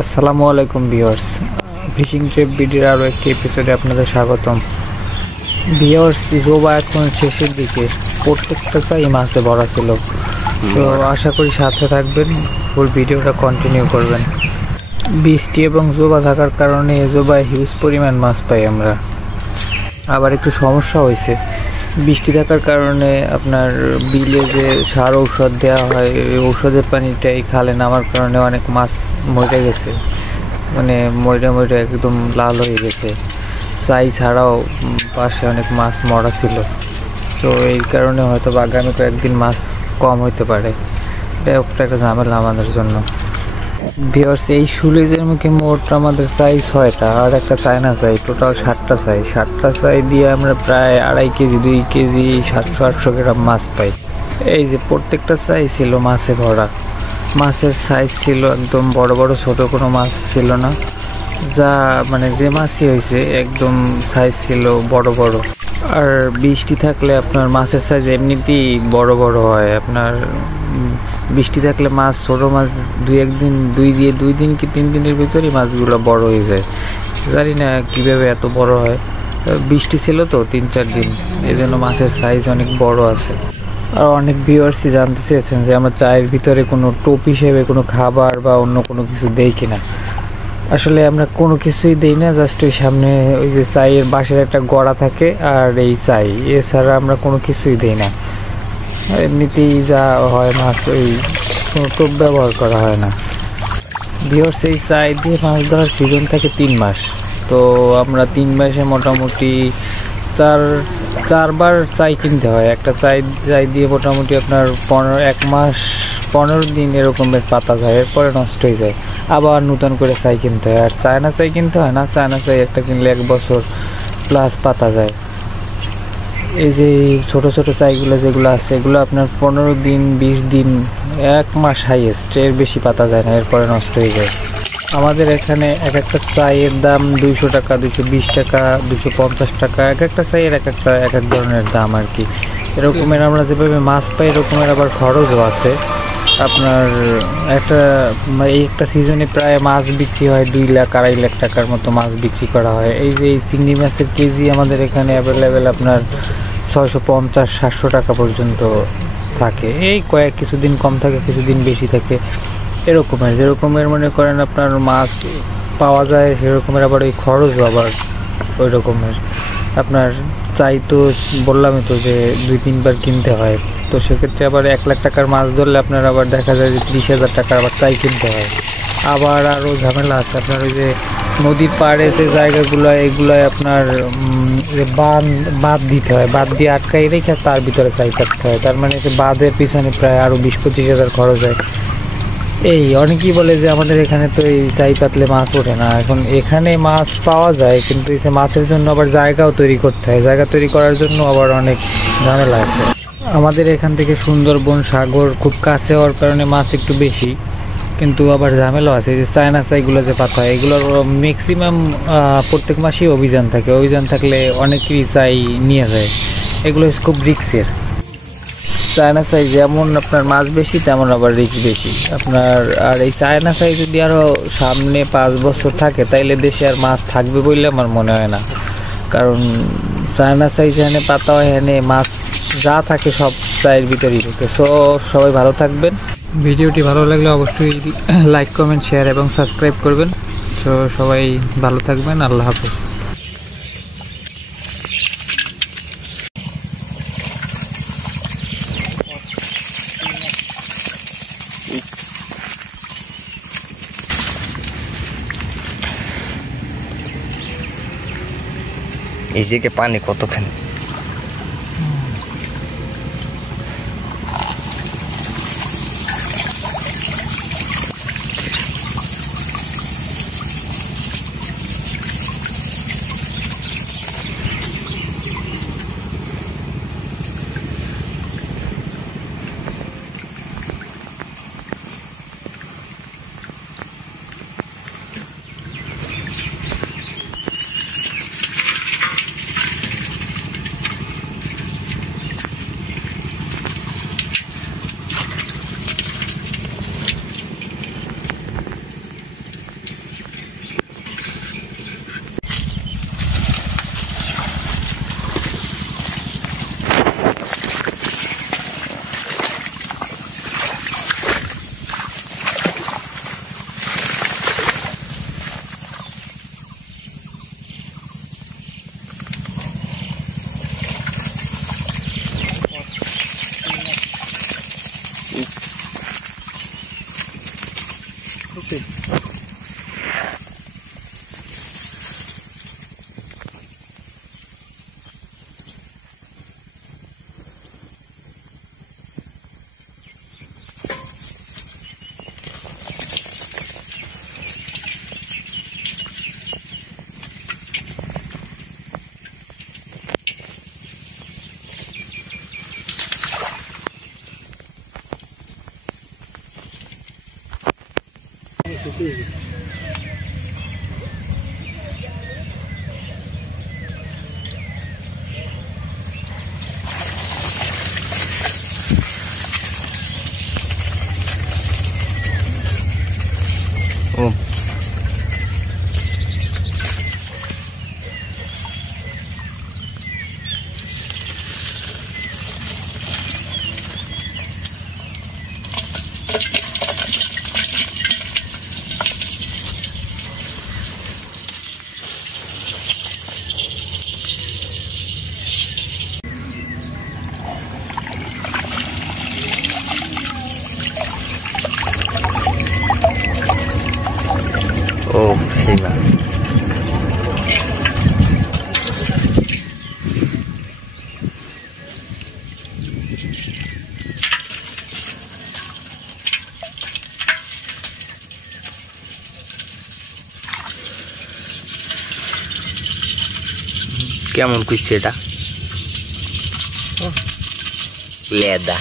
আসসালামু আলাইকুম viewers, fishing trip ভিডিওর আরও একটি এপিসোডে আপনাদের স্বাগতম। ভিউয়ার্স, জোবা এখন শেষের দিকে, প্রত্যেকটা চাই মাছে ভরা ছিল। তো আশা করি সাথে থাকবেন, ফুল ভিডিওটা কন্টিনিউ করবেন। বৃষ্টি এবং জোবা থাকার কারণে জোবায় হিউজ পরিমাণ মাছ পাই আমরা। আবার একটু সমস্যা হয়েছে, বৃষ্টি থাকার কারণে আপনার বিলে যে সার ঔষধ দেওয়া হয়, ওই ঔষধের পানিটা এই খালে নামার কারণে অনেক মাছ মরে গেছে, মানে মরে একদম লাল হয়ে গেছে। চাই ছাড়াও পাশে অনেক মাছ মরা ছিল। তো এই কারণে হয়তো আগামী কয়েকদিন মাছ কম হইতে পারে। এটা একটা ঝামেলা আমাদের জন্য। ভিউয়ার্স, এই সুলেজের মুখে মোট আমাদের চাই 6টা, আর একটা চায়না চাই, টোটাল 7টা চাই। 7টা চাই দিয়ে আমরা প্রায় 2.5 কেজি 2 কেজি 700-800 গ্রাম মাছ পাই। এই যে প্রত্যেকটা চাই ছিল মাছে ভরা। মাছের সাইজ ছিল একদম বড় বড়, ছোট কোনো মাছ ছিল না। যা মানে যে মাছই হয়েছে একদম সাইজ ছিল বড় বড়। আর বৃষ্টি থাকলে আপনার মাছের সাইজ এমনিতেই বড় বড় হয়। আপনার বৃষ্টি থাকলে মাছ, ছোটো মাছ 2 দিন কি 3 দিনের ভিতরেই মাছগুলো বড় হয়ে যায়। জানি না কীভাবে এত বড় হয়। বৃষ্টি ছিল তো 3-4 দিন, এই জন্য মাছের সাইজ অনেক বড় আছে। আর অনেক ভিউয়ার্সই জানতে চেয়েছেন যে আমার চায়ের ভিতরে কোনো টোপ হিসেবে কোনো খাবার বা অন্য কোনো কিছু দেই কিনা। আসলে আমরা কোনো কিছুই দেই না, জাস্ট ওই সামনে ওই যে চায়ের বাঁশের একটা গড়া থাকে আর এই চাই, এছাড়া আমরা কোনো কিছুই দিই না। এমনিতেই যা হয় মাছ, ওই কোনো টোপ ব্যবহার করা হয় না। ভিউয়ার্স, এই চাই দিয়ে মাছ ধরার সিজন থাকে 3 মাস। তো আমরা 3 মাসে মোটামুটি চারবার চাই কিনতে হয়। একটা চাই দিয়ে মোটামুটি আপনার 1 মাস 15 দিন এরকমের পাতা যায়, এরপরে নষ্ট হয়ে যায়। আবার নতুন করে চাই কিনতে হয়। আর চায়না চাই কিনতে হয় না, চায়না চাই একটা কিনলে 1 বছর প্লাস পাতা যায়। এই যে ছোট ছোট চাইগুলো যেগুলো আছে, এগুলো আপনার 15 দিন 20 দিন 1 মাস হাইয়েস্ট, এর বেশি পাতা যায় না, এরপরে নষ্ট হয়ে যায়। আমাদের এখানে এক একটা চাইয়ের দাম 200 টাকা, 220 টাকা, 250 টাকা। এক একটা চাইয়ের এক এক ধরনের দাম আর কি। এরকমের আমরা যেভাবে মাছ পাই, এরকমের আবার খরচও আছে। আপনার এই একটা সিজনে প্রায় মাছ বিক্রি হয় 2 লাখ 2.5 লাখ টাকার মতো মাছ বিক্রি করা হয়। এই যে এই চিংড়ি মাছের কেজি আমাদের এখানে অ্যাভেলেবেল আপনার 650-700 টাকা পর্যন্ত থাকে। এই কিছুদিন কম থাকে, কিছুদিন বেশি থাকে, যেরকমের মনে করেন আপনার মাছ পাওয়া যায় সেরকমের আবার ওই খরচও আবার ওই রকমের। আপনার চাই তো বললামই তো যে 2-3 বার কিনতে হয়। তো সেক্ষেত্রে আবার 1 লাখ টাকার মাছ ধরলে আপনার আবার দেখা যায় যে 30,000 টাকার আবার চাই কিনতে হয়। আবার আরও ঝামেলা আছে আপনার, ওই যে নদীর পাড়ে যে জায়গাগুলো, এগুলোয় আপনার বাঁধ দিতে হয়, বাঁধ দিয়ে আটকাই রেখে তার ভিতরে চাই কাটতে হয়। তার মানে বাঁধের পিছনে প্রায় আরও 20-25 হাজার খরচ হয়। এই অনেকেই বলে যে আমাদের এখানে তো এই চাই পাতলে মাছ ওঠে না। এখন এখানে মাছ পাওয়া যায়, কিন্তু এই মাছের জন্য আবার জায়গাও তৈরি করতে হয়। জায়গা তৈরি করার জন্য আবার অনেক ঝামেলা আছে। আমাদের এখান থেকে সুন্দরবন সাগর খুব কাছে হওয়ার কারণে মাছ একটু বেশি, কিন্তু আবার ঝামেলা আছে। যে চায়না চাইগুলো যে পাতা হয়, এগুলোর ম্যাক্সিমাম প্রত্যেক মাসেই অভিযান থাকে। অভিযান থাকলে অনেকেরই চাই নিয়ে যায়। এগুলো খুব রিস্কের। চায়না চাই যেমন আপনার মাছ বেশি, তেমন আবার রিস্ক বেশি আপনার। আর এই চায়না চাই যদি আরও সামনে 5 বছর থাকে, তাইলে দেশে আর মাছ থাকবে বলে আমার মনে হয় না। কারণ চায়না চাই যেখানে পাতা হয়, এখানে মাছ যা থাকে সব চায়ের ভিতরেই থাকে। সো সবাই ভালো থাকবেন। ভিডিওটি ভালো লাগলে অবশ্যই লাইক, কমেন্ট, শেয়ার এবং সাবস্ক্রাইব করবেন। সো সবাই ভালো থাকবেন। আল্লাহ হাফেজ। এই যে পানি কতখানি। ও শিবা কেমন কুইছে এটা লেদা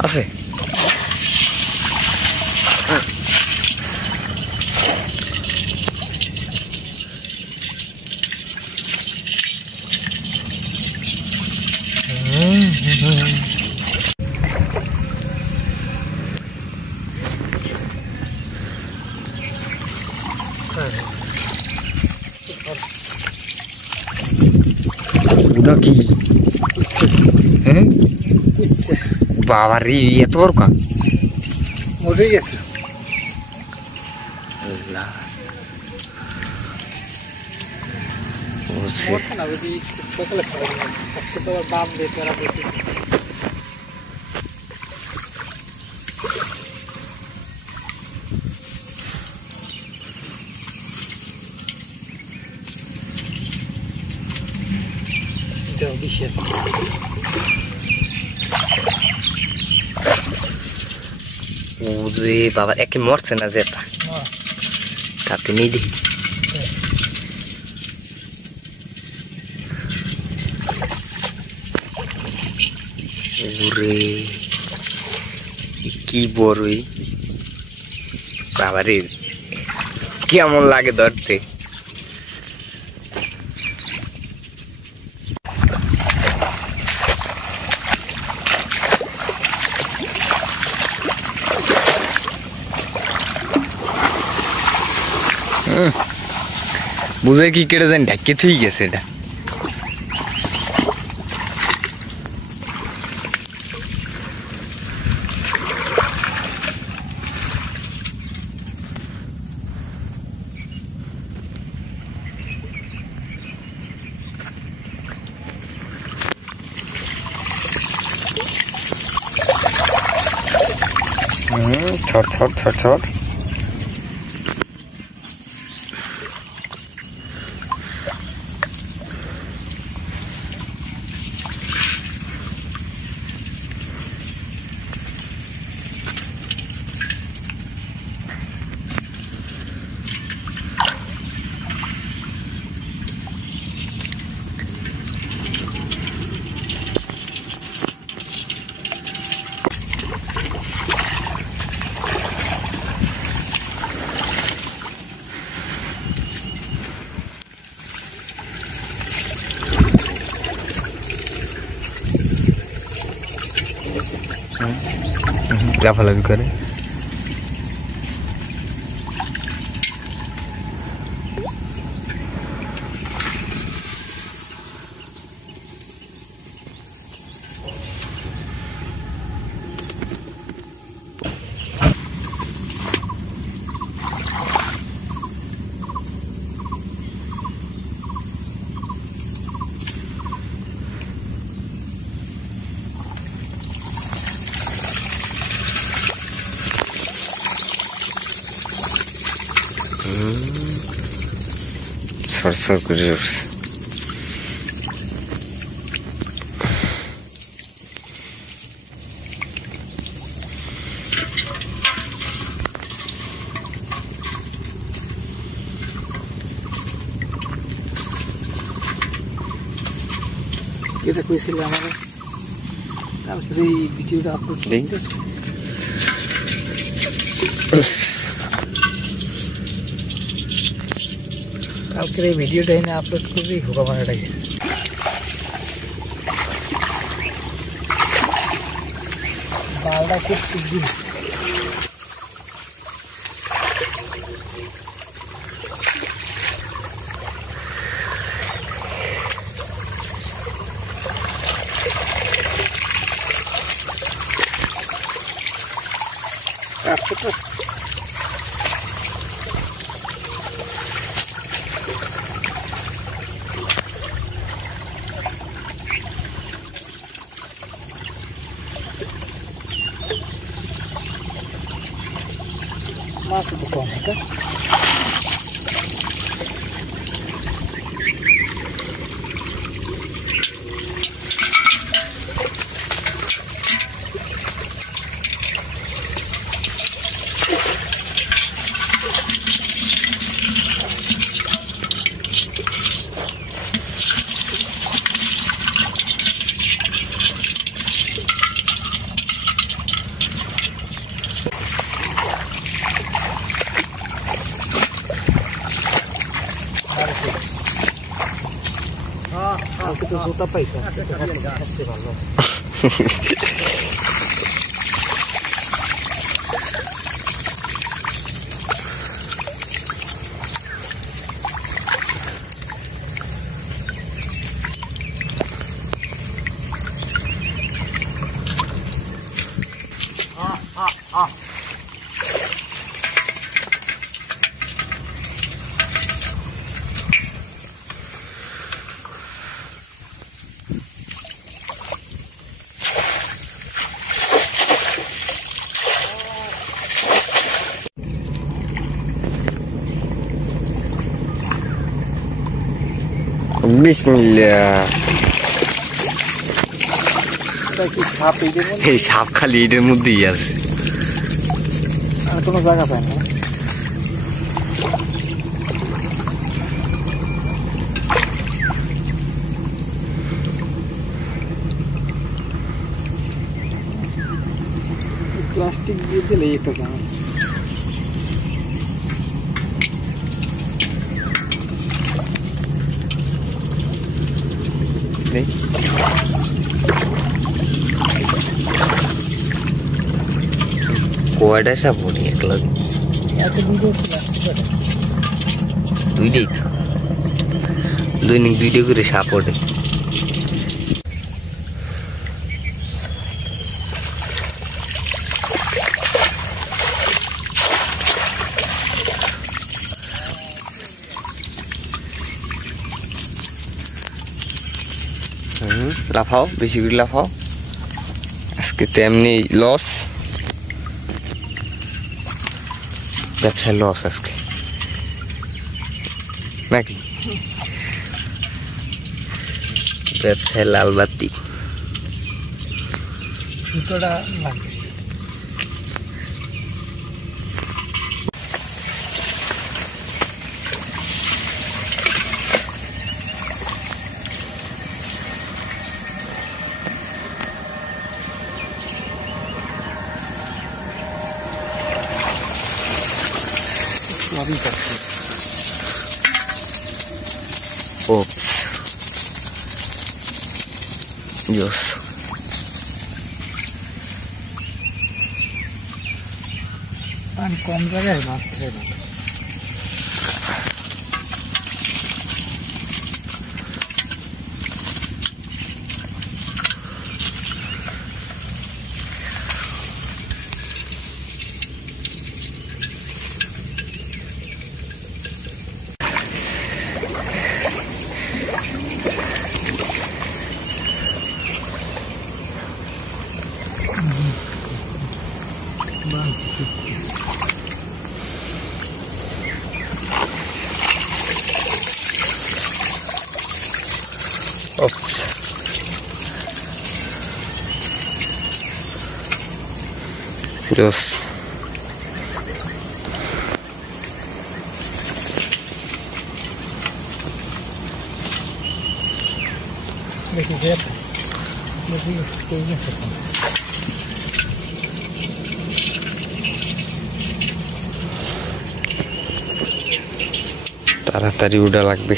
আছে ওটা কি হ্যাঁ বাবা রে এত বড় কা মরে গেছে আল্লাহ ওছে না যদি সকালে খাওয়া আজকে তো দাম দিয়ে তারা বেশি এটা বিশেষ ওরে বাবা একে মরছে না যেটা তাতে নেই দেখি ওরে কি বড়ই বাবা রে কেমন লাগে ধরতে বুঝে কি কেটে যান ঢাকে থুই গেছে এটা ছট ছট ছট ছট লাফালাফি করে সরসর করে যেটা কইছিল আমারে কালকে এই ভিডিওটা আপলোড দেখি কালকে এই ভিডিওটা এনে আপলোড করবি হুকামারাটাকে বালটা খুব সুন্দর Masuk ke sana kan? Aku tuh suka paisa. Kasih ballo. Bismillah. এই সাপ খালি এটার মধ্যেই আছে আর কোনো জায়গা পায় না প্লাস্টিক দিয়ে দিলে এটা জানা কয়টা সাপ ওঠে একলা দুইটাই তো দৈনিক দুইটা করে সাপ ওঠে লাফাও বেশি করে লাফাও আজকে তো এমনি লস ব্যবসায় লস আজকে নাকি ব্যবসায় লাল বাতি সুতোটা লাগবে Oops. Dios. Pan kom জায়গায় মাছ ধরে না Oops. Dios. দেখি তাড়াতাড়ি উড়া লাগবে।